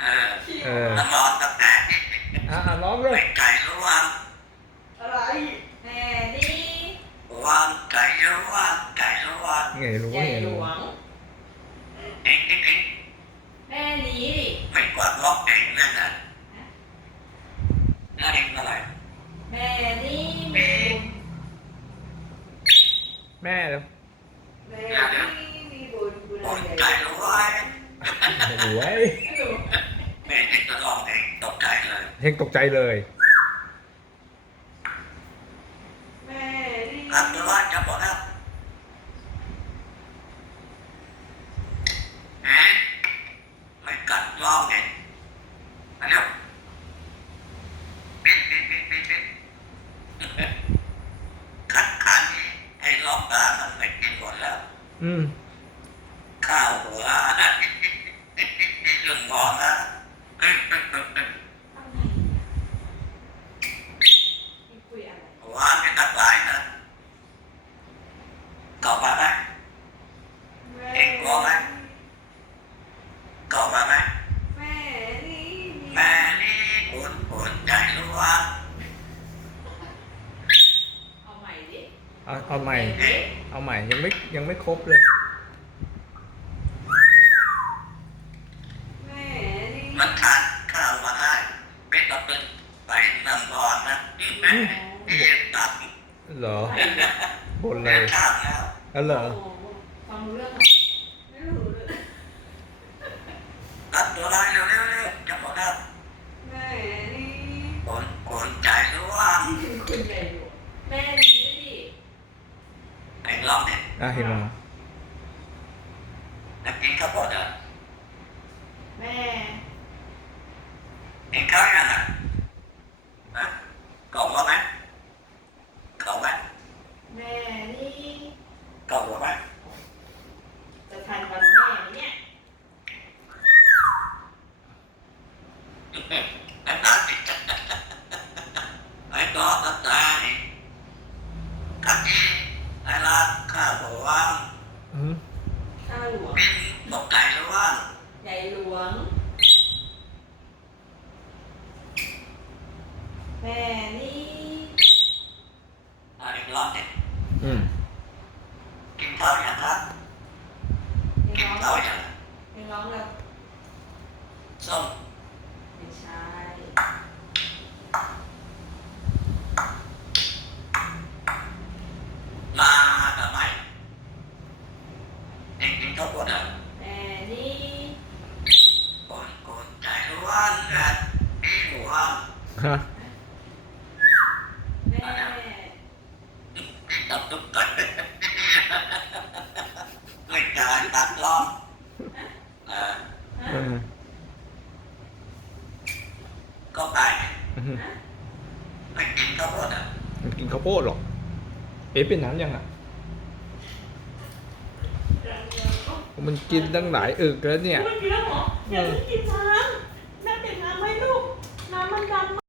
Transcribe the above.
เออเออแล้วนอนตะแคงอะอะร้องเลยไม่ไก่ระวังอะไรแม่ดีวางไก่ระวังไก่ระวังไงรู้ใหญ่ไงหลรู้วงเองเองเองแม่นีดิไม่กวาดล็อกเองนั่นน่ะนั่นเองอะไรแม่นี่มีแม่เดี๋ยวแม่ นี่มีบุญบุญวาอะงไรไก่ระวังหวยแม่เด็กก็ร้องเองตกใจเลยเฮงตกใจเลยแม่นี่กัดระบอกแล้วฮะไม่กัดร้องเองมาเร็วปิดปิดปิดปิดปิดขัดขันให้ล็อกตามันไม่กินหมดแล้ว อืม ข้าวหัวลุงมองนะ มีคุยอะไร วานไม่ตัดลายนะต่อมาไหม แม่ เอ็งกลัวไหม ต่อมาไหม แม่นี่มี แม่นี่อุ่นอุ่นใจรู้ว่า เอาใหม่ดิ เอาเอาใหม่ดิเอาใหม่ยังไม่ยังไม่ครบเลยแม่นี่มันทานข้าวมาได้เป็นตับเป็นไปนำนอนนะเอ็นตับเหรอ บนเลแม่ยข้าวแล้วแล้วเหรอ โอ้โหฟังรู้เรื่องเหรอไม่รู้เลย ตัดตัวได้เร็วเร็วเร็วจะบอกแล้ว แม่นี่ อุ่นอุ่นใจรู้ว่า คุณใหญ่หลวงแม่นี่ด้วยดิ ไอ้ ลองเนี่ย อะเห็นไหม จะกินข้าวโพดอะ แม่ กินข้าวยังอะฮะกล่องว่าไหมกล่องไหม แม่นี่ กล่องว่าไหม จะทันวันแม่ไหมเนี่ย ไอ้ตาติดไอ้ก็ตาตานี่กันนี้ไอ้ลาข้าวหัว อืม ข้าห ลวง เป็นตกใจหรือว่า ใหญ่หลวง แม่นี่อะไรร้อนเนี่ยอืมกินข้าวยังครับยังกินร้องข้าวยังยังร้องเลยส้มไม่ใช่ มาทำไมเด็กกินข้าวโพดอะ แม่นี่ คนคนใจรู้ว่านะพี่หัว ฮะแม่ตับตุ๊กตัดไม่การตัดล้อมเออเออก็ไปอืมไม่กินข้าวโพดอะมันกินข้าวโพดหรอก เอ๊ะเป็นน้ำยังอะ มันกินตั้งหลายอึกแล้วเนี่ย มันกินแล้วเหรออย่าเพิ่งกินช้าง